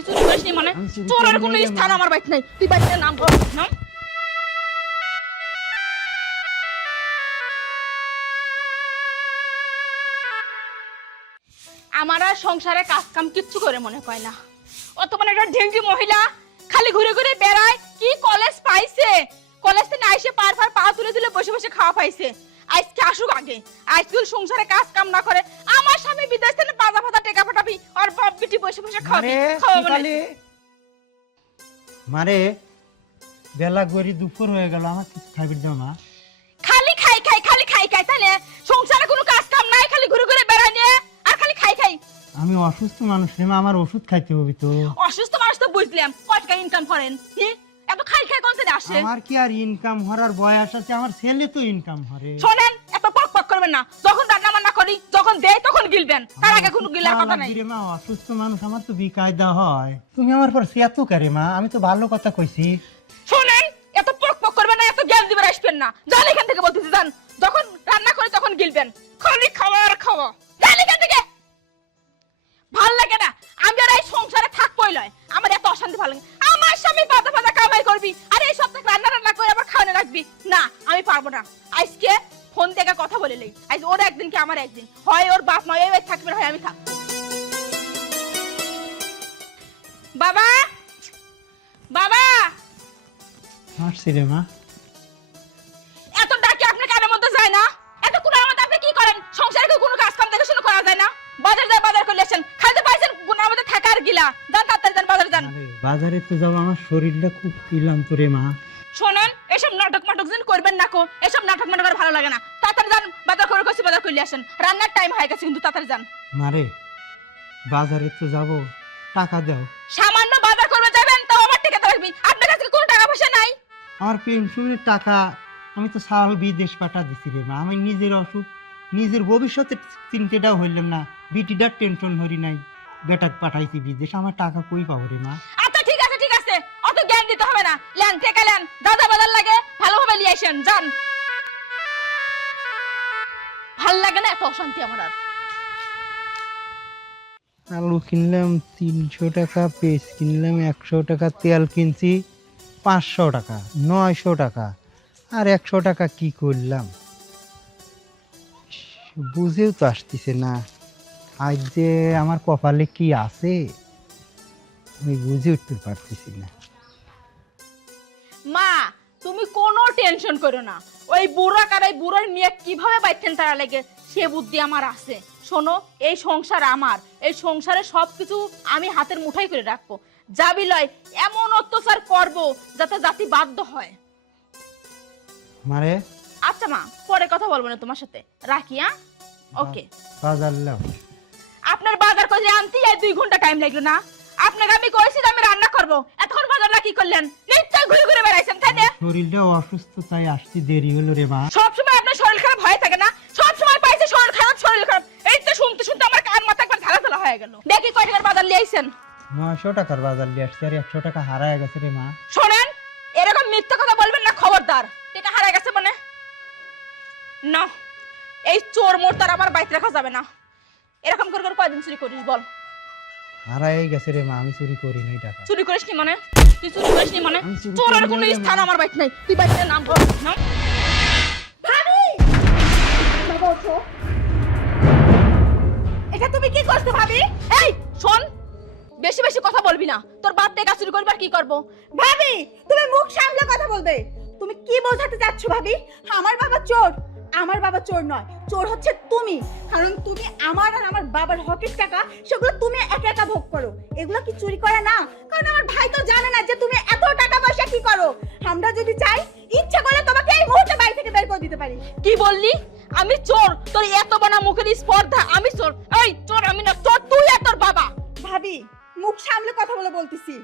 তুই চুরি করিসনি মানে? চোরের কোনো স্থান আমার বাড়িতে নাই। তুই বাড়িতে নাম নাম। আমার আর সংসারে কাজ কাম কিচ্ছু করে মনে কয় না। অত মানে একটা ঢেঙ্গি মহিলা খালি ঘুরে ঘুরে বেড়ায়। কি কলেজ পাইছে? কলেজ থেকে আইসে পার পা তুলে তুলে বসে বসে খাওয়া পাইছে। আজকে আসুক আগে। আজকে সংসারে কাজ কাম না করে আমার স্বামী বিদেশ থেকে পাজা ফাজা টেকা ফাটাবি আর বাপ বিটি বসে বসে খাবি। মারে বেলা গড়ি দুপুর হয়ে গেল, আমার কিছু খাবি দাও না। খালি খাই খাই খালি খাই খাই, তাহলে সংসারে কোনো কাজ কাম নাই, খালি ঘুরে ঘুরে বেড়ায় নিয়ে আর খালি খাই খাই। আমি অসুস্থ মানুষ রে মা, আমার ওষুধ খাইতে হবে তো। অসুস্থ মানুষ তো বুঝলাম, কয় টাকা ইনকাম করেন? এত খাই খাই কোন থেকে আসে? আমার কি আর ইনকাম হওয়ার বয়স আছে? আমার ছেলে তো ইনকাম হরে। শোনেন, এত পক পক করবেন না। যখন রান্না বান্না করি, যখন দেই তখন গিলবেন, তার আগে কোনো গিলার কথা নাই। রে মা, অসুস্থ মানুষ, আমার তো বিকায়দা হয়। তুমি আমার পর সেত করে মা, আমি তো ভালো কথা কইছি। শোনেন, এত পক পক করবেন না, এত জ্ঞান দিবার আসবেন না। যান এখান থেকে বলতেছি, যান। যখন রান্না করি তখন গিলবেন, খালি খাওয়া আর খাওয়া। যান এখান থেকে। ভাল লাগে না, আমি আর এই সংসারে থাকবই লয়। আমার এত অশান্তি ভালো লাগে। আমার স্বামী পাতা পাতা কামাই করবি আর এই সপ্তাহে রান্না রান্না করে আবার খাওয়ানো রাখবি না, আমি পারবো না। আজকে ফোন থেকে কথা বলে লই, আজ ওর একদিন কি আমার একদিন, হয় ওর বাপ মা এই থাকবে, হয় আমি থাক। বাবা বাবা আসছি রে মা। এত ডাকি আপনার কানের মধ্যে যায় না? এত কুড়ার মধ্যে আপনি কি করেন? সংসারে কি কোনো কাজ কাম দেখে শুনে করা যায় না? বাজার যায়, বাজার করে আসেন। খাইতে পাইছেন গুনার মধ্যে থাকার গিলা। যান তাড়াতাড়ি যান, বাজারে যান। আরে বাজারে তো যাব, আমার শরীরটা খুব ক্লান্ত রে মা। শোনেন, এসব নাটক মাটক যেন করবেন না কো। এসব নাটক মাটক আর ভালো লাগে না। তাড়াতাড়ি যান, বাজার করে কইছি বাজার করে আসেন। রান্নার টাইম হয়ে গেছে কিন্তু, তাড়াতাড়ি যান। মারে বাজারে তো যাব, টাকা দাও। সামান্য বাজার করবে যাবেন, তাও আমার টাকা রাখবি। আপনার কাছে কোনো টাকা পয়সা নাই? আমার পেনশনের টাকা আমি তো সাল বিদেশ পাঠা দিছি রে মা। আমি নিজের অসুখ, নিজের ভবিষ্যতের চিন্তাটাও হইলাম না, বিটিটার টেনশন হরি নাই, বেটাক পাঠাইছি বিদেশ। আমার টাকা কই পাবো রে মা? আচ্ছা ঠিক আছে ঠিক আছে, অত জ্ঞান দিতে হবে না। লেন টাকা লেন, দাদা বাজার লাগে ভালোভাবে নিয়ে আসেন, যান। ভাল লাগে না এত অশান্তি আমার আর। আলু কিনলাম 300 টাকা, পেঁয়াজ কিনলাম 100 টাকা, তেল কিনছি 500 টাকা, 900 টাকা, আর 100 টাকা কি করলাম বুঝেও তো আসতেছে না। আজ যে আমার কপালে কি আছে আমি বুঝে উঠতে পারতেছি না। মা, তুমি কোনো টেনশন করো না। ওই বুড়া কারাই বুড়ার মেয়ে কিভাবে বাইতেন তারা লাগে সে বুদ্ধি আমার আছে। শোনো, এই সংসার আমার, এই সংসারে সবকিছু আমি হাতের মুঠাই করে রাখবো। যাবি লয় এমন অত্যাচার করব যাতে জাতি বাধ্য হয়। মারে আচ্ছা মা, পরে কথা বলবো না তোমার সাথে, রাখি। হ্যাঁ, ওকে। বাজার লাও। আপনার বাজার করে আনতে 2 ঘন্টা টাইম লাগলো না? আপনাকে আমি কইছি যে আমি রান্না করব, এতক্ষণ বাজারটা কি করলেন? নিশ্চয় ঘুরে ঘুরে বেড়াইছেন, তাই না? শরীরটা অসুস্থ, তাই আসতে দেরি হলো রে মা। সব সময় আপনার শরীর খারাপ হয়ে থাকে না? সব সময় পাইছে শরীর খারাপ শরীর খারাপ। এই তো শুনতে শুনতে আমার কান মাথা একবার ঝালা ঝালা হয়ে গেল। দেখি কয় টাকার বাজার নিয়ে আইছেন? 900 টাকার বাজার নিয়ে আসছি, আর 100 টাকা হারায় গেছে রে মা। শোনেন, এরকম মিথ্যা কথা বলবেন না, খবরদার। টাকা হারায় গেছে মানে? না, এই চোর মোর তার আমার বাইতে রাখা যাবে না। এরকম করে করে কয়দিন চুরি করিস বল? হারায় গেছে রে মা, আমি চুরি করি নাই টাকা। চুরি করিস নি মানে? তুই চুরি করিস নি মানে? চোরের কোনো স্থান আমার বাইতে নাই। তুই বাইতে নাম বল না। ভাবি, বাবা ওঠো। এটা তুমি কি করছো ভাবি? এই শোন, বেশি বেশি কথা বলবি না। তোর বাপ টাকা চুরি করবার কি করব? ভাবি, তুমি মুখ সামলে কথা বলবে। তুমি কি বোঝাতে চাচ্ছ ভাবি? আমার বাবা চোর? আমার বাবা চোর নয়, চোর হচ্ছে তুমি। কারণ তুমি আমার আর আমার বাবার হকের টাকা সেগুলো তুমি একা একা ভোগ করো। এগুলো কি চুরি করে না? কারণ আমার ভাই তো জানে না যে তুমি এত টাকা পয়সা কি করো। আমরা যদি চাই, ইচ্ছা করে তোমাকে এই মুহূর্তে বাড়ি থেকে বের করে দিতে পারি। কি বললি? আমি চোর? তোর এত বড় মুখের স্পর্ধা? আমি চোর? এই চোর আমি না, চোর তুই আর তোর বাবা। ভাবি, মুখ সামলে কথা বলে বলতেছি।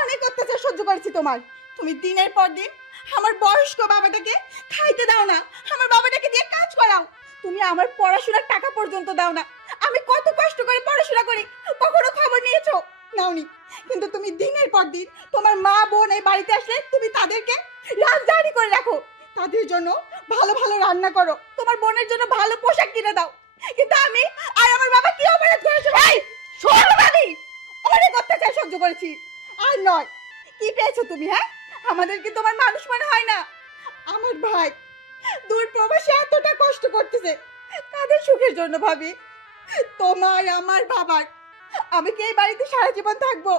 অনেক অত্যাচার সহ্য করেছি তোমার। তুমি দিনের পর দিন আমার বয়স্ক বাবাটাকে খাইতে দাও না, আমার বাবাটাকে দিয়ে কাজ করাও। তুমি আমার পড়াশোনার টাকা পর্যন্ত দাও না। আমি কত কষ্ট করে পড়াশোনা করি, কখনো খবর নিয়েছো? নাওনি। কিন্তু তুমি দিনের পর দিন তোমার মা বোন এই বাড়িতে আসলে তুমি তাদেরকে রাজধানী করে রাখো। তাদের জন্য ভালো ভালো রান্না করো, তোমার বোনের জন্য ভালো পোশাক কিনে দাও। কিন্তু আমি আর আমার বাবা কি অপরাধ করেছে? এই শোন ভাবি, অনেক অত্যাচার সহ্য করেছি। আর নয়, কি পেয়েছো তুমি? হ্যাঁ, আমাদের কি তোমার মানুষ মনে হয় না? আমার ভাই দূর প্রবাসে এতটা কষ্ট করতেছে তাদের সুখের জন্য ভাবি। তোমার আমার বাবার, আমি কি এই বাড়িতে সারা জীবন থাকবো?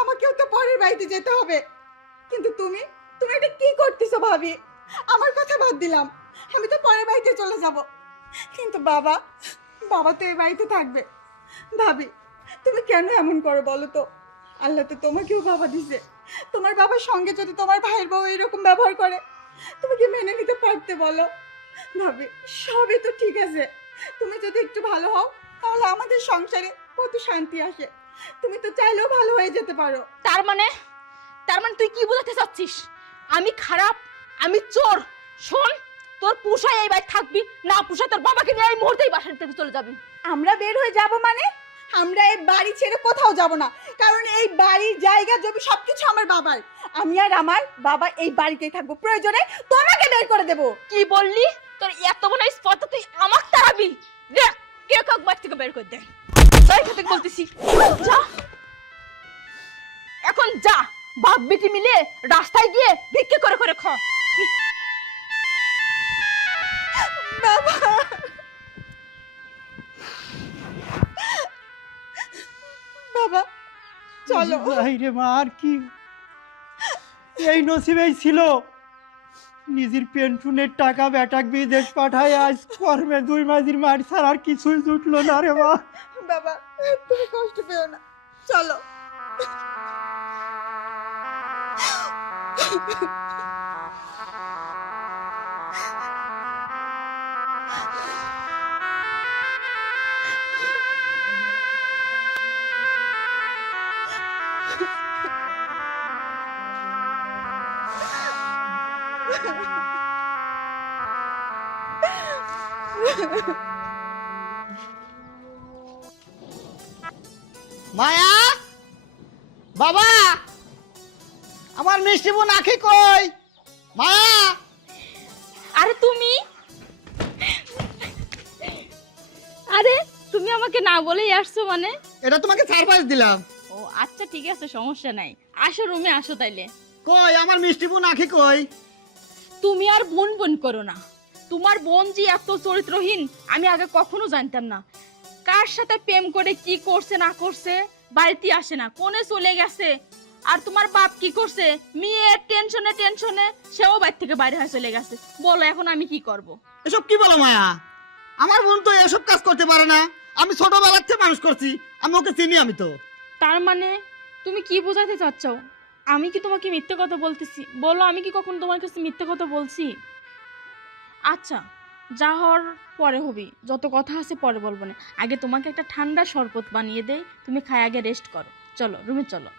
আমাকেও তো পরের বাড়িতে যেতে হবে। কিন্তু তুমি তুমি এটা কি করতেছো ভাবি? আমার কথা বাদ দিলাম, আমি তো পরের বাড়িতে চলে যাব, কিন্তু বাবা বাবা তো এই বাড়িতে থাকবে। ভাবি তুমি কেন এমন করো বলো তো? আল্লাহ তো তোমাকেও বাবা দিছে, তোমার বাবার সঙ্গে যদি তোমার ভাইয়ের বউ এরকম ব্যবহার করে তুমি কি মেনে নিতে পারতে বলো? ভাবি সবই তো ঠিক আছে, তুমি যদি একটু ভালো হও তাহলে আমাদের সংসারে কত শান্তি আসে। তুমি তো চাইলেও ভালো হয়ে যেতে পারো। তার মানে তুই কি বোঝাতে চাচ্ছিস? আমি খারাপ, আমি চোর? শোন, তোর পুষায় এই বাড়ি থাকবি, না পুষায় তোর বাবাকে নিয়ে এই মুহূর্তেই বাসা থেকে চলে যাবি। আমরা বের হয়ে যাব মানে? আমরা এই বাড়ি ছেড়ে কোথাও যাব না, কারণ এই বাড়ি, জায়গা, জমি সবকিছু আমার বাবার। আমি আর আমার বাবা এই বাড়িতেই থাকবো, প্রয়োজনে তোমাকে বের করে দেব। কি বললি? তোর এত বড় স্পর্ধা, তুই আমাকে তাড়াবি? দেখ কে কাক বাড়ি থেকে বের করে দে। তাই থেকে বলতেছি, যা এখন যা, বাপ বেটি মিলে রাস্তায় গিয়ে ভিক্ষে করে করে খা। বাবা বাবা চলো। ভাই রে মা, আর কি এই নসিবেই ছিল? নিজের পেনশনের টাকা বেটাক বিদেশ পাঠায়, আজ কর্মে 2 মাসের মার ছাড়া আর কিছুই জুটলো না রে মা। বাবা তুমি কষ্ট পেও না, চলো। মায়া, বাবা, আমার মিষ্টি বোন আখি কই? মায়া, আরে তুমি, আরে তুমি আমাকে না বলেই আসছো মানে? এটা তোমাকে সারপ্রাইজ দিলাম। ও আচ্ছা ঠিক আছে, সমস্যা নাই, আসো রুমে আসো তাইলে। কই আমার মিষ্টি বোন আখি কই? তুমি আর বোন বোন করো না, তোমার বোন যে এত চরিত্রহীন আমি আগে কখনো জানতাম না। কার সাথে প্রেম করে কি করছে না করছে, বাড়িতে আসে না, কোনে চলে গেছে। আর তোমার বাপ কি করছে, মেয়ের টেনশনে টেনশনে সেও বাড়ি থেকে বাইরে হয়ে চলে গেছে। বলো এখন আমি কি করব? এসব কি বলো মায়া? আমার বোন তো এসব কাজ করতে পারে না, আমি ছোটবেলা থেকে মানুষ করছি, আমি ওকে চিনি। আমি তো তার মানে তুমি কি বোঝাতে চাচ্ছ? আমি কি তোমাকে মিথ্যে কথা বলতেছি? বলো, আমি কি কখনো তোমার কাছে মিথ্যে কথা বলছি? আচ্ছা, যা হওয়ার পরে হবি, যত কথা আছে পরে বলবো না। আগে তোমাকে একটা ঠান্ডা শরবত বানিয়ে দেই, তুমি খায় আগে রেস্ট করো। চলো রুমে চলো।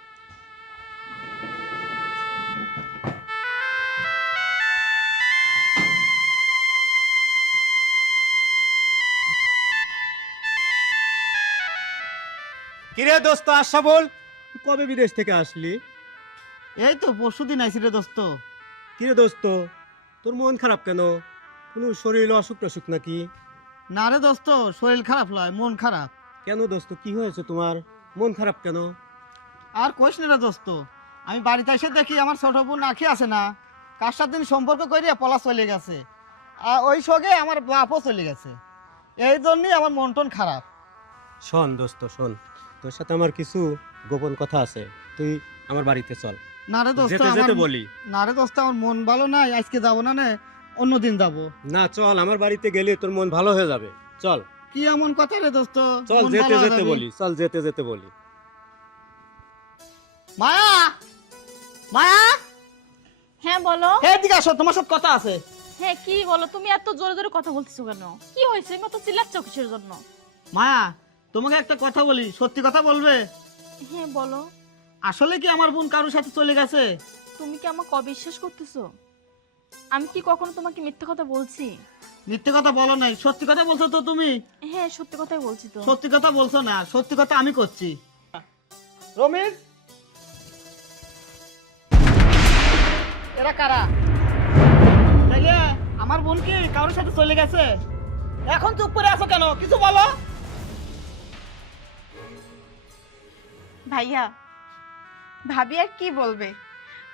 কিরে দোস্ত, আশা বল, তুই কবে বিদেশ থেকে আসলি? এই তো পরশুদিন আইছি রে দোস্ত। কিরে দোস্ত, তোর মন খারাপ কেন? কোনো শরীর অসুখ টসুখ নাকি? না রে দোস্ত, শরীর খারাপ নয়, মন খারাপ। কেন দোস্ত, কি হয়েছে তোমার? মন খারাপ কেন? আর কইস না রে দোস্ত, আমি বাড়িতে এসে দেখি আমার ছোট বোন আখি আছে না, কার সাথে সম্পর্ক করিয়া পলা চলে গেছে, আর ওই সঙ্গে আমার বাপও চলে গেছে। এই জন্যই আমার মন টন খারাপ। শোন দোস্ত শোন, তোর সাথে আমার কিছু গোপন কথা আছে, তুই আমার বাড়িতে চল। না রে দোস্ত, যেতে যেতে বলি। না রে দোস্ত, আমার মন ভালো নাই, আজকে যাবো না, নে অন্যদিন যাবো। না চল, আমার বাড়িতে গেলে তোর মন ভালো হয়ে যাবে, চল। কি এমন কথা রে দোস্ত? চল মন যেতে ভালো হয়ে যেতে যাবে। বলি, চল যেতে যেতে বলি। মায়া, মায়া, হ্যাঁ বলো। এদিকে আসো, তোমার সাথে কথা আছে। হ্যাঁ কি বলো? তুমি এত জোরে জোরে কথা বলতেছো কেন? কি হয়েছে? মতো চিল্লাচ্ছ কিসের জন্য? মায়া, তোমাকে একটা কথা বলি, সত্যি কথা বলবে? হ্যাঁ বলো। আসলে কি আমার বোন কারোর সাথে চলে গেছে? তুমি কি আমাকে অবিশ্বাস করতেছো? আমি কি কখনো তোমাকে মিথ্যে কথা বলছি? মিথ্যে কথা বলো নাই, সত্যি কথা বলছো তো তুমি? হ্যাঁ সত্যি কথাই বলছি তো। সত্যি কথা বলছো না, সত্যি কথা আমি করছি। রমেশ, এরা কারা? তাইলে আমার বোন কি কারোর সাথে চলে গেছে? এখন চুপ করে আছো কেন? কিছু বলো। ভাইয়া, ভাবি আর কি বলবে?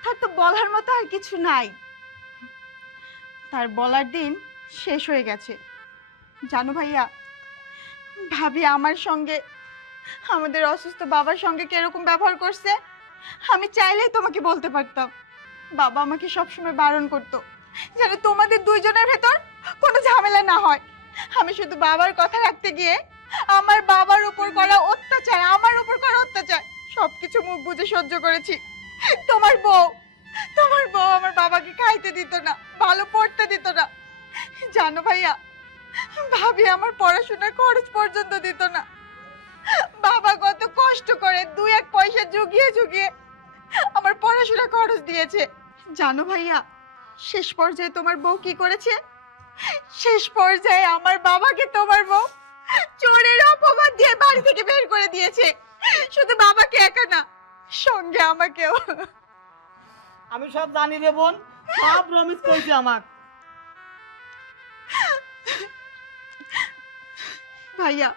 তার তো বলার মতো আর কিছু নাই। তার বলার দিন শেষ হয়ে গেছে। জানো ভাইয়া, ভাবি আমার সঙ্গে, আমাদের অসুস্থ বাবার সঙ্গে কিরকম ব্যবহার করছে আমি চাইলেই তোমাকে বলতে পারতাম। বাবা আমাকে সবসময় বারণ করতো যেন তোমাদের দুইজনের ভেতর কোনো ঝামেলা না হয়। আমি শুধু বাবার কথা রাখতে গিয়ে আমার বাবার উপর করা অত্যাচার, আমার উপর করা অত্যাচার সবকিছু মুখ বুজে সহ্য করেছি। তোমার বউ আমার বাবাকে খাইতে দিত না, ভালো পড়তে দিত না। জানো ভাইয়া, ভাবি আমার পড়াশোনার খরচ পর্যন্ত দিত না। বাবা কত কষ্ট করে দুই এক পয়সা জুগিয়ে জুগিয়ে আমার পড়াশোনা খরচ দিয়েছে। জানো ভাইয়া, শেষ পর্যায়ে তোমার বউ কি করেছে? শেষ পর্যায়ে আমার বাবাকে তোমার বউ চোরের অপবাদ দিয়ে বাড়ি থেকে বের করে দিয়েছে। শুধু বাবাকে একা না, সঙ্গে আমাকেও। আমি সব জানি রে বোন, সব রমেশ কইছে আমাক। ভাইয়া,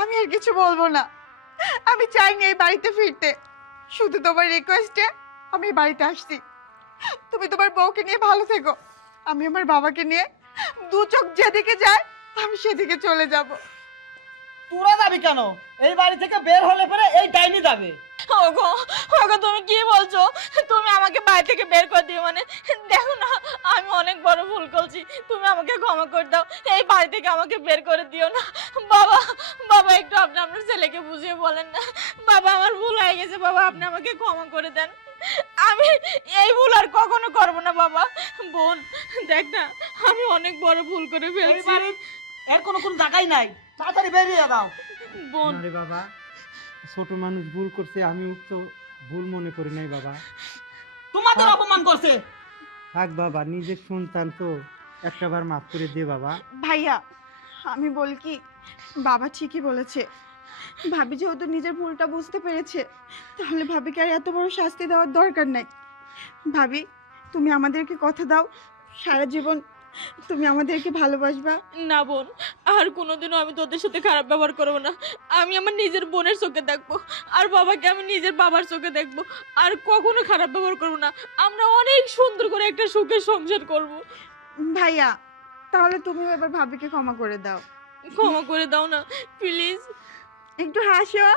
আমি আর কিছু বলবো না। আমি চাইনি এই বাড়িতে ফিরতে, শুধু তোমার রিকোয়েস্টে আমি বাড়িতে আসছি। তুমি তোমার বউকে নিয়ে ভালো থেকো, আমি আমার বাবাকে নিয়ে দু চোখ যেদিকে যায় আমি সেদিকে চলে যাব। তোরা যাবি কেন? এই বাড়ি থেকে বের হলে পরে এই টাইমই যাবে। ওগো ওগো, তুমি কি বলছো? তুমি আমাকে বাড়ি থেকে বের করে দিও মানে? দেখো না, আমি অনেক বড় ভুল করছি, তুমি আমাকে ক্ষমা করে দাও। এই বাড়ি থেকে আমাকে বের করে দিও না। বাবা, বাবা একটু আপনি আপনার ছেলেকে বুঝিয়ে বলেন না। বাবা, আমার ভুল হয়ে গেছে বাবা, আপনি আমাকে ক্ষমা করে দেন। আমি এই ভুল আর কখনো করবো না বাবা। বোন দেখ না, আমি অনেক বড় ভুল করে এই ফেলছি। বাড়ির এর কোনো জায়গাই নাই, তাড়াতাড়ি বেরিয়ে দাও। বোন, আরে বাবা, ছোট মানুষ ভুল করছে, আমি তো ভুল মনে করি নাই বাবা। তোমাদের অপমান করছে। থাক বাবা, নিজের সন্তান তো, একটাবার মাফ করে দে বাবা। ভাইয়া, আমি বলি কি, বাবা ঠিকই বলেছে। ভাবি যেহেতু নিজের ভুলটা বুঝতে পেরেছে, তাহলে ভাবিকে আর এত বড় শাস্তি দেওয়ার দরকার নাই। ভাবি, তুমি আমাদেরকে কথা দাও সারা জীবন তুমি আমাদেরকে ভালোবাসবা। না বোন, আর কোনোদিনও আমি তোদের সাথে খারাপ ব্যবহার করবো না। আমি আমার নিজের বোনের চোখে দেখবো, আর বাবাকে আমি নিজের বাবার চোখে দেখবো, আর কখনো খারাপ ব্যবহার করবো না। আমরা অনেক সুন্দর করে একটা সুখের সংসার করব। ভাইয়া, তাহলে তুমিও এবার ভাবিকে ক্ষমা করে দাও। ক্ষমা করে দাও না প্লিজ। একটু হাসো।